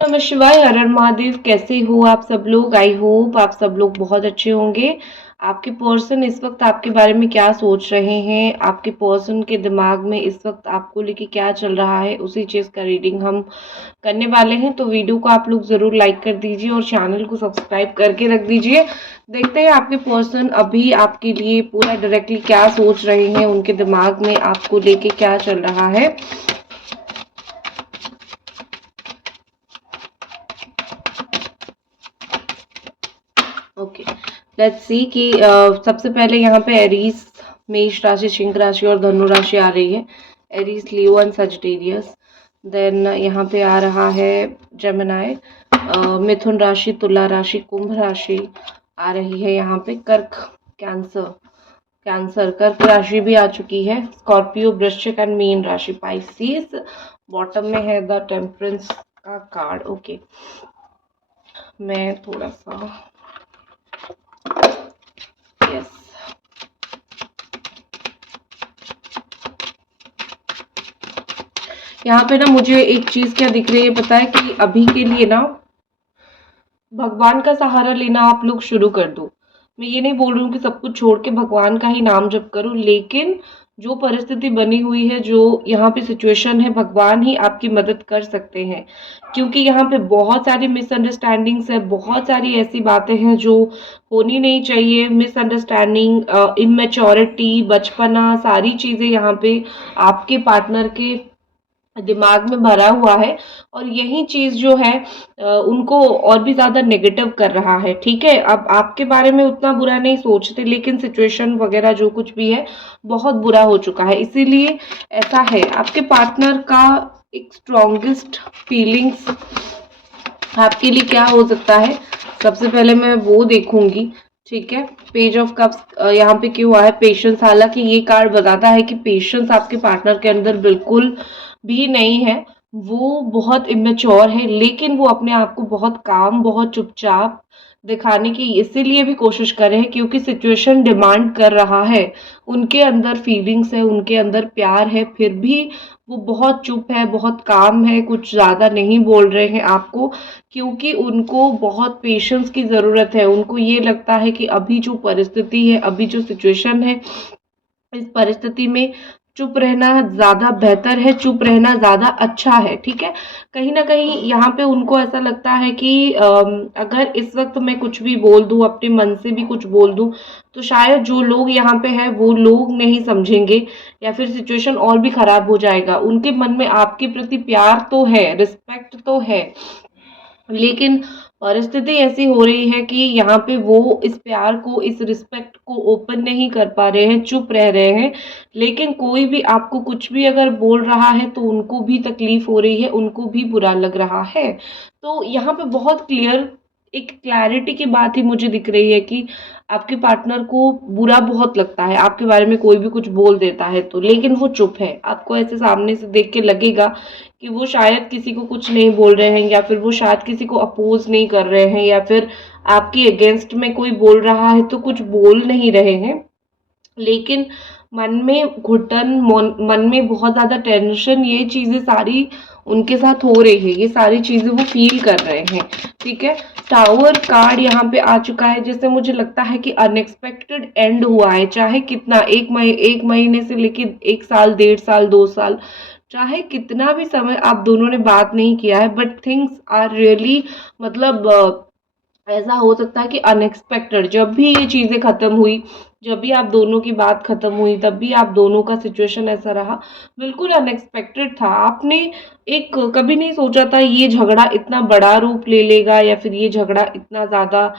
नमः शिवाय, हर हर महादेव। कैसे हो आप सब लोग? आई होप आप सब लोग बहुत अच्छे होंगे। आपके पर्सन इस वक्त आपके बारे में क्या सोच रहे हैं, आपके पर्सन के दिमाग में इस वक्त आपको लेके क्या चल रहा है, उसी चीज़ का रीडिंग हम करने वाले हैं। तो वीडियो को आप लोग ज़रूर लाइक कर दीजिए और चैनल को सब्सक्राइब करके रख दीजिए। देखते हैं आपके पर्सन अभी आपके लिए पूरा डायरेक्टली क्या सोच रहे हैं, उनके दिमाग में आपको लेके क्या चल रहा है। ओके, लेट्स सी कि सबसे पहले यहाँ पे एरीज, मेष राशि, सिंह राशि और धनु राशि आ रही है। Aries, Leo and Sagittarius. Then यहाँ पे आ रहा है जेमिनाई, मिथुन राशि, तुला राशि, कुंभ राशि आ रही है। यहाँ पे कर्क, कैंसर, कर्क राशि भी आ चुकी है। स्कॉर्पियो, वृश्चिक एंड मीन राशि, पाइसिस। बॉटम में है द टेम्परेंस का कार्ड। ओके, मैं थोड़ा सा, यस, यहाँ पे ना मुझे एक चीज क्या दिख रही है पता है, कि अभी के लिए ना भगवान का सहारा लेना आप लोग शुरू कर दो। मैं ये नहीं बोल रही हूँ कि सब कुछ छोड़ के भगवान का ही नाम जप करो, लेकिन जो परिस्थिति बनी हुई है, जो यहाँ पे सिचुएशन है, भगवान ही आपकी मदद कर सकते हैं। क्योंकि यहाँ पे बहुत सारी मिसअंडरस्टैंडिंग्स है, बहुत सारी ऐसी बातें हैं जो होनी नहीं चाहिए। मिसअंडरस्टैंडिंग, इमेच्योरिटी, बचपना, सारी चीजें यहाँ पे आपके पार्टनर के दिमाग में भरा हुआ है। और यही चीज जो है उनको और भी ज्यादा नेगेटिव कर रहा है। ठीक है, अब आपके बारे में उतना बुरा नहीं सोचते, लेकिन सिचुएशन वगैरह जो कुछ भी है बहुत बुरा हो चुका है। इसीलिए ऐसा है, आपके पार्टनर का एक स्ट्रॉन्गेस्ट फीलिंग्स आपके लिए क्या हो सकता है, सबसे पहले मैं वो देखूंगी। ठीक है, पेज ऑफ कप्स यहाँ पे क्यों आया? पेशेंस। हालांकि ये कार्ड बताता है कि पेशेंस आपके पार्टनर के अंदर बिल्कुल भी नहीं है। वो बहुत इमेच्योर है, लेकिन वो अपने आप को बहुत काम, बहुत चुपचाप दिखाने की इसीलिए भी कोशिश कर रहे हैं क्योंकि सिचुएशन डिमांड कर रहा है। उनके अंदर फीलिंग्स है, उनके अंदर प्यार है, फिर भी वो बहुत चुप है, बहुत काम है, कुछ ज्यादा नहीं बोल रहे हैं आपको, क्योंकि उनको बहुत पेशेंस की ज़रूरत है। उनको ये लगता है कि अभी जो परिस्थिति है, अभी जो सिचुएशन है, इस परिस्थिति में चुप रहना ज़्यादा बेहतर है, चुप रहना ज़्यादा अच्छा है। ठीक है, कहीं न कहीं यहाँ पे उनको ऐसा लगता है कि अगर इस वक़्त मैं कुछ भी बोल दूँ, अपने मन से भी कुछ बोल दूँ, तो शायद जो लोग यहाँ पे हैं, वो लोग नहीं समझेंगे या फिर सिचुएशन और भी ख़राब हो जाएगा। उनके मन में आपके प्रति प्यार तो है, रिस्पेक्ट तो है, लेकिन परिस्थिति ऐसी हो रही है कि यहाँ पे वो इस प्यार को, इस रिस्पेक्ट को ओपन नहीं कर पा रहे हैं, चुप रह रहे हैं। लेकिन कोई भी आपको कुछ भी अगर बोल रहा है तो उनको भी तकलीफ हो रही है, उनको भी बुरा लग रहा है। तो यहाँ पे बहुत क्लियर, एक क्लैरिटी की बात ही मुझे दिख रही है कि आपके पार्टनर को बुरा बहुत लगता है आपके बारे में, कोई भी कुछ बोल देता है तो, लेकिन वो चुप है। आपको ऐसे सामने से देख के लगेगा कि वो शायद किसी को कुछ नहीं बोल रहे हैं, या फिर वो शायद किसी को अपोज नहीं कर रहे हैं, या फिर आपके अगेंस्ट में कोई बोल रहा है तो कुछ बोल नहीं रहे हैं, लेकिन मन में घुटन, मन में बहुत ज़्यादा टेंशन, ये चीज़ें सारी उनके साथ हो रही है, ये सारी चीज़ें वो फील कर रहे हैं। ठीक है, टावर कार्ड यहाँ पे आ चुका है, जिससे मुझे लगता है कि अनएक्सपेक्टेड एंड हुआ है। चाहे कितना, एक महीने से लेके 1 साल, 1.5 साल, 2 साल, चाहे कितना भी समय आप दोनों ने बात नहीं किया है, बट थिंग्स आर रियली, मतलब ऐसा हो सकता है कि अनएक्सपेक्टेड, जब भी ये चीज़ें ख़त्म हुई, जब भी आप दोनों की बात ख़त्म हुई, तब भी आप दोनों का सिचुएशन ऐसा रहा, बिल्कुल अनएक्सपेक्टेड था। आपने एक कभी नहीं सोचा था ये झगड़ा इतना बड़ा रूप ले लेगा, या फिर ये झगड़ा इतना ज़्यादा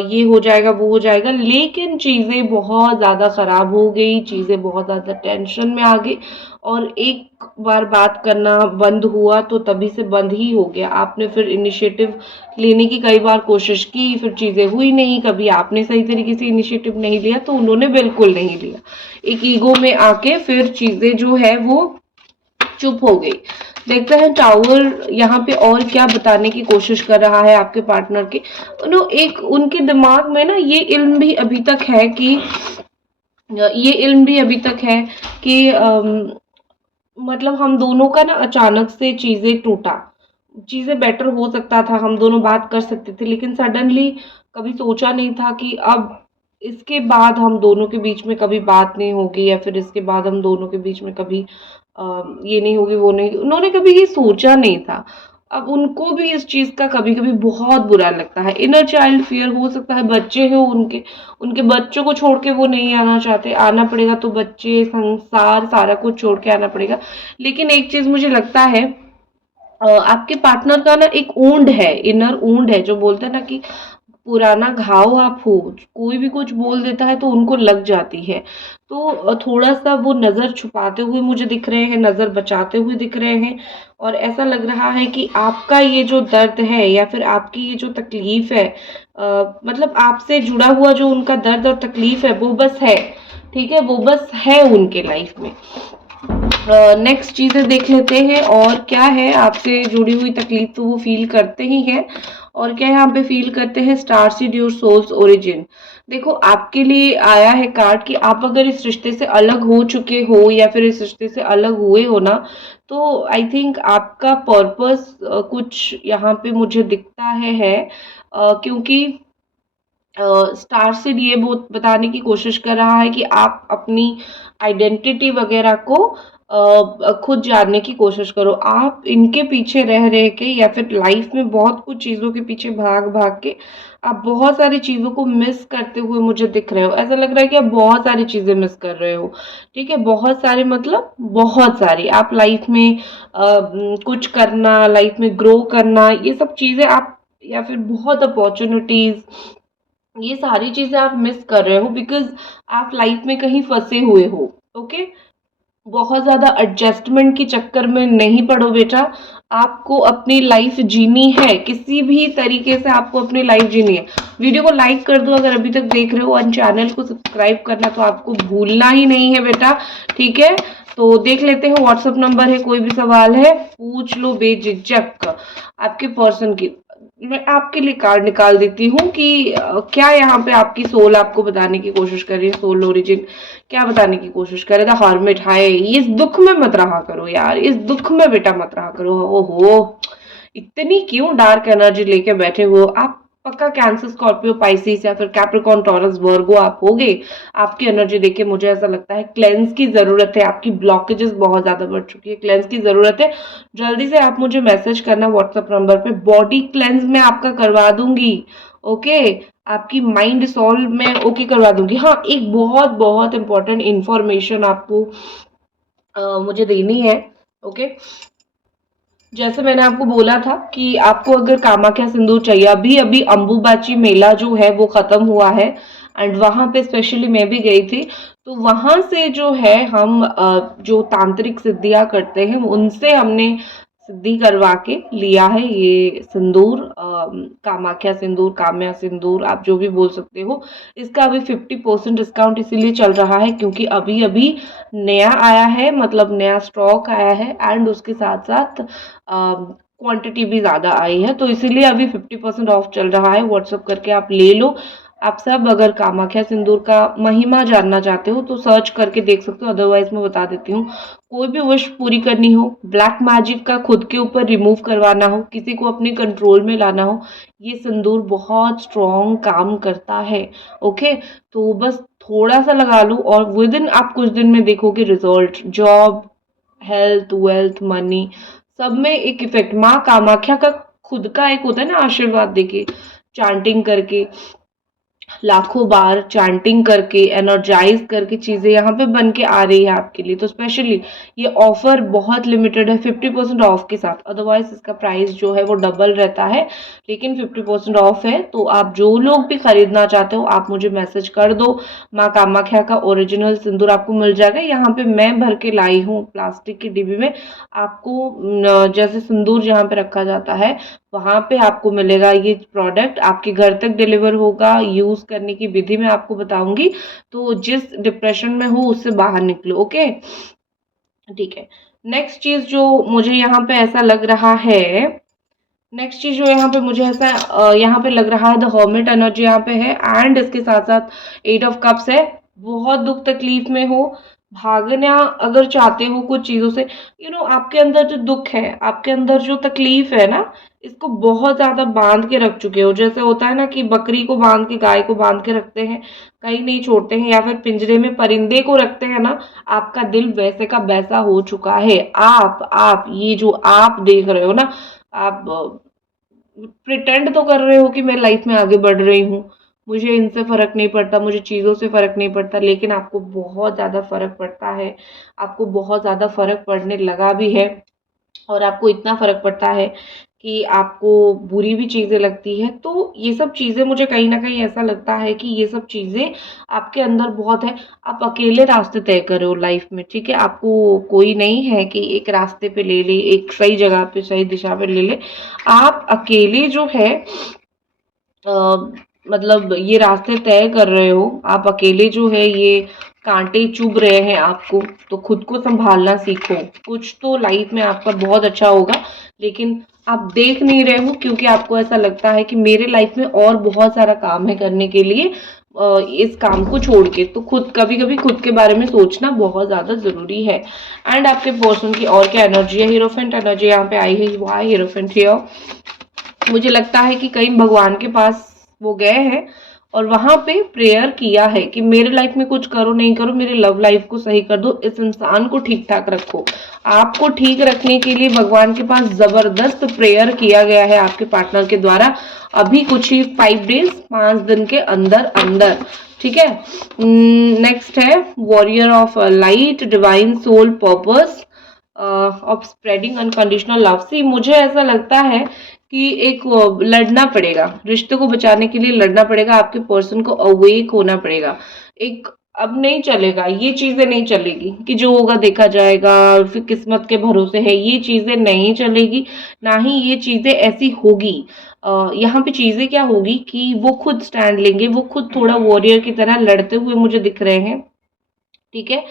ये हो जाएगा, वो हो जाएगा, लेकिन चीज़ें बहुत ज़्यादा ख़राब हो गई, चीज़ें बहुत ज़्यादा टेंशन में आ गई, और एक बार बात करना बंद हुआ तो तभी से बंद ही हो गया। आपने फिर इनिशिएटिव लेने की कई बार कोशिश की, फिर चीज़ें हुई नहीं, कभी आपने सही तरीके से इनिशिएटिव नहीं लिया तो उन्होंने बिल्कुल नहीं लिया। एक ईगो में आके फिर चीज़ें जो है वो चुप हो गई। देखते हैं टावर यहाँ पे और क्या बताने की कोशिश कर रहा है आपके पार्टनर के। एक उनके दिमाग में ना ये इल्म भी अभी तक है कि, ये इल्म भी अभी तक है कि मतलब हम दोनों का ना अचानक से चीज़ें टूटा, चीज़ें बेटर हो सकता था, हम दोनों बात कर सकते थे, लेकिन सडनली कभी सोचा नहीं था कि अब इसके बाद हम दोनों के बीच में कभी बात नहीं होगी, या फिर इसके बाद हम दोनों के बीच में कभी ये नहीं होगी, वो नहीं, उन्होंने कभी ये सोचा नहीं था। अब उनको भी इस चीज़ का कभी-कभी बहुत बुरा लगता है। इनर चाइल्ड फ़ियर हो सकता है, बच्चे हैं उनके, उनके बच्चों को छोड़ के वो नहीं आना चाहते, आना पड़ेगा तो बच्चे, संसार, सारा कुछ छोड़ के आना पड़ेगा। लेकिन एक चीज़ मुझे लगता है, आपके पार्टनर का ना एक वुंड है, इनर वुंड है, जो बोलते हैं ना कि पुराना घाव आप हो, कोई भी कुछ बोल देता है तो उनको लग जाती है। तो थोड़ा-सा वो नज़र छुपाते हुए मुझे दिख रहे हैं, नज़र बचाते हुए दिख रहे हैं, और ऐसा लग रहा है कि आपका ये जो दर्द है या फिर आपकी ये जो तकलीफ़ है, मतलब आपसे जुड़ा हुआ जो उनका दर्द और तकलीफ़ है, वो बस है, ठीक है? वो बस है उनके लाइफ़ में। नेक्स्ट चीज़ें देख लेते हैं, और क्या है, आपसे जुड़ी हुई तकलीफ तो वो फील करते ही हैं, और क्या यहाँ पे फील करते हैं, star seed your souls origin. देखो, आपके लिए आया है कार्ड कि आप अगर इस रिश्ते से अलग हो चुके हो या फिर इस रिश्ते से अलग हुए हो ना, तो आई थिंक आपका पर्पस कुछ यहाँ पे मुझे दिखता है, क्योंकि स्टार सीड ये बताने की कोशिश कर रहा है कि आप अपनी आइडेंटिटी वगैरह को खुद जानने की कोशिश करो। आप इनके पीछे रह के या फिर लाइफ में बहुत कुछ चीज़ों के पीछे भाग के आप बहुत सारी चीज़ों को मिस करते हुए मुझे दिख रहे हो। ऐसा लग रहा है कि आप बहुत सारी चीज़ें मिस कर रहे हो, ठीक है? बहुत सारी, मतलब बहुत सारी। आप लाइफ में कुछ करना, लाइफ में ग्रो करना, ये सब चीज़ें आप, या फिर बहुत अपॉर्चुनिटीज़, ये सारी चीज़ें आप मिस कर रहे हो, बिकॉज़ आप लाइफ में कहीं फँसे हुए हो, ओके? बहुत ज़्यादा एडजस्टमेंट के चक्कर में नहीं पड़ो बेटा, आपको अपनी लाइफ जीनी है, किसी भी तरीके से आपको अपनी लाइफ जीनी है। वीडियो को लाइक कर दो अगर अभी तक देख रहे हो, और चैनल को सब्सक्राइब करना तो आपको भूलना ही नहीं है बेटा, ठीक है? तो देख लेते हैं, व्हाट्सएप नंबर है, कोई भी सवाल है पूछ लो बेझिझक आपके पर्सन की। मैं आपके लिए कार्ड निकाल देती हूँ कि क्या यहाँ पे आपकी सोल आपको बताने की कोशिश कर रही है, सोल ओरिजिन क्या बताने की कोशिश कर रहा था। हर्मिट, हाय, इस दुख में मत रहा करो यार, इस दुख में बेटा मत रहा करो। ओहो, इतनी क्यों डार्क एनर्जी लेके बैठे हो आप? पक्का कैंसर, स्कॉर्पियो, पाइसिस या फिर कैप्रिकॉर्न, टॉरस, वर्गो आप होगे। आपकी एनर्जी देख के मुझे ऐसा लगता है क्लेंस की जरूरत है, आपकी ब्लॉकेजेस बहुत ज्यादा बढ़ चुकी है, क्लेंस की जरूरत है। जल्दी से आप मुझे मैसेज करना व्हाट्सएप नंबर पे, बॉडी क्लेंस मैं आपका करवा दूंगी, ओके? आपकी माइंड सॉल्व में ओके करवा दूंगी। हाँ, एक बहुत बहुत इंपॉर्टेंट इंफॉर्मेशन आपको मुझे देनी है, ओके? जैसे मैंने आपको बोला था कि आपको अगर कामाख्या सिंदूर चाहिए, अभी अभी अंबुबाची मेला जो है वो खत्म हुआ है, एंड वहां पे स्पेशली मैं भी गई थी। तो वहां से जो है हम जो तांत्रिक सिद्धियां करते हैं उनसे हमने सिद्धि करवा के लिया है ये सिंदूर, कामाख्या सिंदूर, काम्या सिंदूर, आप जो भी बोल सकते हो। इसका अभी 50% डिस्काउंट इसीलिए चल रहा है क्योंकि अभी अभी नया आया है, मतलब नया स्टॉक आया है, एंड उसके साथ साथ क्वांटिटी भी ज़्यादा आई है, तो इसीलिए अभी 50% ऑफ चल रहा है। व्हाट्सअप करके आप ले लो। आप सब अगर कामाख्या सिंदूर का महिमा जानना चाहते हो तो सर्च करके देख सकते हो, अदरवाइज मैं बता देती हूँ। कोई भी विश पूरी करनी हो, ब्लैक मैजिक का खुद के ऊपर रिमूव करवाना हो, किसी को अपने कंट्रोल में लाना हो, ये सिंदूर बहुत स्ट्रॉन्ग काम करता है, ओके? तो बस थोड़ा सा लगा लो और विद इन आप कुछ दिन में देखोगे result. Job, health, wealth, money, सब में एक इफेक्ट। माँ कामाख्या का खुद का एक होता है ना आशीर्वाद देके, चांटिंग करके, लाखों बार चैंटिंग करके, एनर्जाइज करके चीज़ें यहाँ पे बन के आ रही है आपके लिए। तो स्पेशली ये ऑफर बहुत लिमिटेड है 50% ऑफ के साथ, अदरवाइज इसका प्राइस जो है वो डबल रहता है, लेकिन 50% ऑफ है। तो आप जो लोग भी खरीदना चाहते हो आप मुझे मैसेज कर दो। माँ कामाख्या का ओरिजिनल सिंदूर आपको मिल जाएगा। यहाँ पे मैं भर के लाई हूँ प्लास्टिक की डिब्बी में। आपको जैसे सिंदूर जहाँ पे रखा जाता है वहां पे आपको मिलेगा ये प्रोडक्ट, आपके घर तक डिलीवर होगा। यूज करने की विधि मैं आपको बताऊंगी। तो जिस डिप्रेशन में हो उससे बाहर निकलो, ओके? ठीक है। नेक्स्ट चीज जो मुझे यहाँ पे ऐसा लग रहा है, नेक्स्ट चीज जो यहाँ पे मुझे ऐसा यहाँ पे लग रहा है, द हर्मिट एनर्जी यहाँ पे है, एंड इसके साथ साथ 8 ऑफ कप्स है। बहुत दुख तकलीफ में हो, भागना अगर चाहते हो कुछ चीज़ों से, आपके अंदर जो दुःख है, आपके अंदर जो तकलीफ़ है ना, इसको बहुत ज़्यादा बाँध के रख चुके हो। जैसे होता है ना कि बकरी को बाँध के, गाय को बाँध के रखते हैं, कहीं नहीं छोड़ते हैं, या फिर पिंजरे में परिंदे को रखते हैं ना, आपका दिल वैसे का वैसा हो चुका है। आप ये जो आप देख रहे हो ना, आप प्रिटेंड तो कर रहे हो कि मैं लाइफ में आगे बढ़ रही हूँ, मुझे इनसे फ़र्क नहीं पड़ता, मुझे चीज़ों से फ़र्क नहीं पड़ता, लेकिन आपको बहुत ज़्यादा फ़र्क पड़ता है। आपको बहुत ज़्यादा फ़र्क पड़ने लगा भी है, और आपको इतना फ़र्क पड़ता है कि आपको बुरी भी चीज़ें लगती हैं। तो ये सब चीज़ें मुझे कहीं न कहीं ऐसा लगता है कि ये सब चीज़ें आपके अंदर बहुत है। आप अकेले रास्ते तय कर रहे हो लाइफ़ में, ठीक है? आपको कोई नहीं है कि एक रास्ते पे ले ले, एक सही जगह पे, सही दिशा पे ले ले। आप अकेले जो है मतलब ये रास्ते तय कर रहे हो, आप अकेले जो है ये कांटे चुभ रहे हैं आपको, तो खुद को संभालना सीखो। कुछ तो लाइफ में आपका बहुत अच्छा होगा, लेकिन आप देख नहीं रहे हो क्योंकि आपको ऐसा लगता है कि मेरे लाइफ में और बहुत सारा काम है करने के लिए, इस काम को छोड़ के। तो कभी-कभी खुद के बारे में सोचना बहुत ज़्यादा ज़रूरी है। एंड आपके पर्सन की और क्या एनर्जी है, हीरोफेंट एनर्जी यहाँ पे आई है। Why hierophant here? मुझे लगता है कि कहीं भगवान के पास वो गए हैं और वहां पे प्रेयर किया है कि मेरे लाइफ में कुछ करो नहीं करो, मेरी लव लाइफ को सही कर दो, इस इंसान को ठीक ठाक रखो। आपको ठीक रखने के लिए भगवान के पास जबरदस्त प्रेयर किया गया है आपके पार्टनर के द्वारा, अभी कुछ ही 5 डेज, 5 दिन के अंदर अंदर, ठीक है। नेक्स्ट है warrior of light, divine soul purpose of spreading unconditional love. See मुझे ऐसा लगता है कि एक लड़ना पड़ेगा, रिश्ते को बचाने के लिए लड़ना पड़ेगा, आपके पर्सन को अवेक होना पड़ेगा। एक अब नहीं चलेगा, ये चीजें नहीं चलेगी कि जो होगा देखा जाएगा, फिर किस्मत के भरोसे है, ये चीजें नहीं चलेगी। ना ही ये चीजें ऐसी होगी। यहाँ पे चीजें क्या होगी कि वो खुद स्टैंड लेंगे, वो खुद थोड़ा वॉरियर की तरह लड़ते हुए मुझे दिख रहे हैं, ठीक है।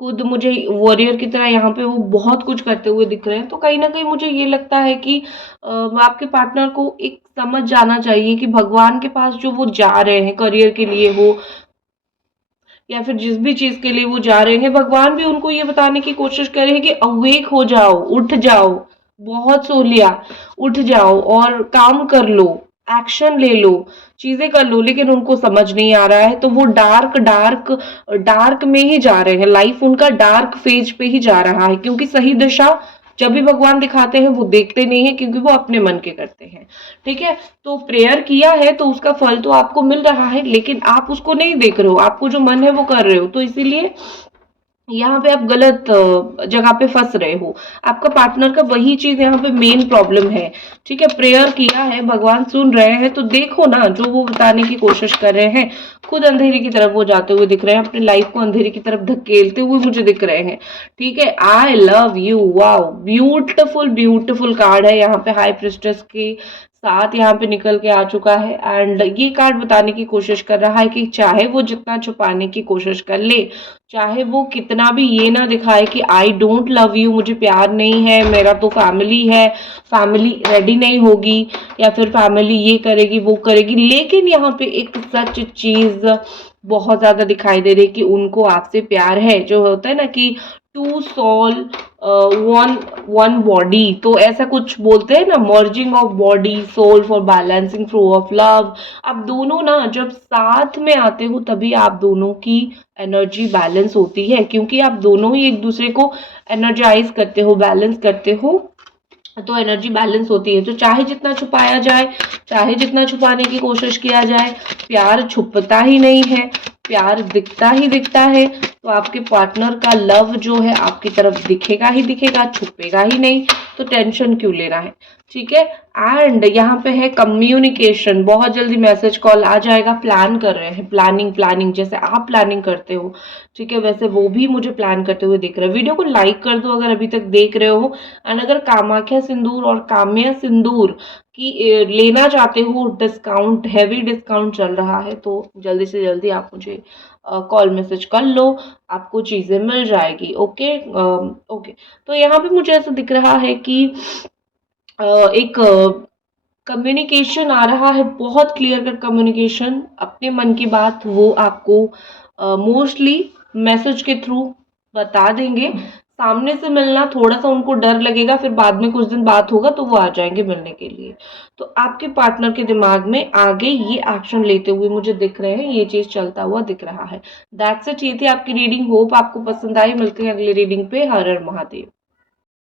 खुद मुझे वॉरियर की तरह यहाँ पे वो बहुत कुछ करते हुए दिख रहे हैं। तो कहीं ना कहीं मुझे ये लगता है कि आपके पार्टनर को एक समझ जाना चाहिए कि भगवान के पास जो वो जा रहे हैं, करियर के लिए हो या फिर जिस भी चीज के लिए वो जा रहे हैं, भगवान भी उनको ये बताने की कोशिश कर रहे हैं कि अवेक हो जाओ, उठ जाओ, बहुत सो लिया, उठ जाओ और काम कर लो, एक्शन ले लो, चीजें कर लो। लेकिन उनको समझ नहीं आ रहा है, तो वो डार्क डार्क डार्क में ही जा रहे हैं, लाइफ उनका डार्क फेज पे ही जा रहा है, क्योंकि सही दिशा जब भी भगवान दिखाते हैं वो देखते नहीं है, क्योंकि वो अपने मन के करते हैं, ठीक है। तो प्रेयर किया है तो उसका फल तो आपको मिल रहा है, लेकिन आप उसको नहीं देख रहे हो, आपको जो मन है वो कर रहे हो, तो इसीलिए यहाँ पे आप गलत जगह पे फंस रहे हो। आपका पार्टनर का वही चीज यहाँ पे मेन प्रॉब्लम है, ठीक है। प्रेयर किया है, भगवान सुन रहे हैं, तो देखो ना जो वो बताने की कोशिश कर रहे हैं, खुद अंधेरी की तरफ वो जाते हुए दिख रहे हैं, अपनी लाइफ को अंधेरी की तरफ धकेलते हुए मुझे दिख रहे हैं, ठीक है। I love you, wow, beautiful beautiful card है यहाँ पे, हाई प्रिस्टेस के साथ यहाँ पे निकल के आ चुका है। एंड ये कार्ड बताने की कोशिश कर रहा है कि चाहे वो जितना छुपाने की कोशिश कर ले, चाहे वो कितना भी ये ना दिखाए कि आई डोंट लव यू, मुझे प्यार नहीं है, मेरा तो फैमिली है, फैमिली रेडी नहीं होगी, या फिर फैमिली ये करेगी वो करेगी, लेकिन यहाँ पे एक सच चीज बहुत ज्यादा दिखाई दे रही है कि उनको आपसे प्यार है। जो होता है ना कि two soul one one body, तो ऐसा कुछ बोलते हैं ना, merging of body soul for balancing through of love. आप दोनों ना जब साथ में आते हो तभी आप दोनों की एनर्जी बैलेंस होती है, क्योंकि आप दोनों ही एक दूसरे को एनर्जाइज करते हो, बैलेंस करते हो, तो एनर्जी बैलेंस होती है। तो चाहे जितना छुपाया जाए, चाहे जितना छुपाने की कोशिश किया जाए, प्यार छुपता ही नहीं है, प्यार दिखता ही दिखता है। तो आपके पार्टनर का लव जो है आपकी तरफ दिखेगा ही दिखेगा, छुपेगा ही नहीं, तो टेंशन क्यों लेना है, ठीक है। एंड यहाँ पे है कम्युनिकेशन, बहुत जल्दी मैसेज कॉल आ जाएगा, प्लान कर रहे हैं, प्लानिंग प्लानिंग जैसे आप प्लानिंग करते हो, ठीक है, वैसे वो भी मुझे प्लान करते हुए दिख रहा है। वीडियो को लाइक कर दो अगर अभी तक देख रहे हो। एंड अगर कामाख्या सिंदूर और काम्या सिंदूर की लेना चाहते हो, डिस्काउंट, हैवी डिस्काउंट चल रहा है, तो जल्दी से जल्दी आप मुझे कॉल मैसेज कर लो, आपको चीजें मिल जाएगी। Okay okay. तो यहाँ पे मुझे ऐसा दिख रहा है कि एक कम्युनिकेशन आ रहा है, बहुत क्लियर कट कम्युनिकेशन, अपने मन की बात वो आपको मोस्टली मैसेज के थ्रू बता देंगे। सामने से मिलना थोड़ा-सा उनको डर लगेगा, फिर बाद में कुछ दिन बात होगा तो वो आ जाएँगे मिलने के लिए। तो आपके पार्टनर के दिमाग में आगे ये एक्शन लेते हुए मुझे दिख रहे हैं, ये चीज़ चलता हुआ दिख रहा है। दैट्स इट, ये थी आपकी रीडिंग। होप आपको पसंद आई। मिलते हैं अगली रीडिंग पे। हर हर महादेव।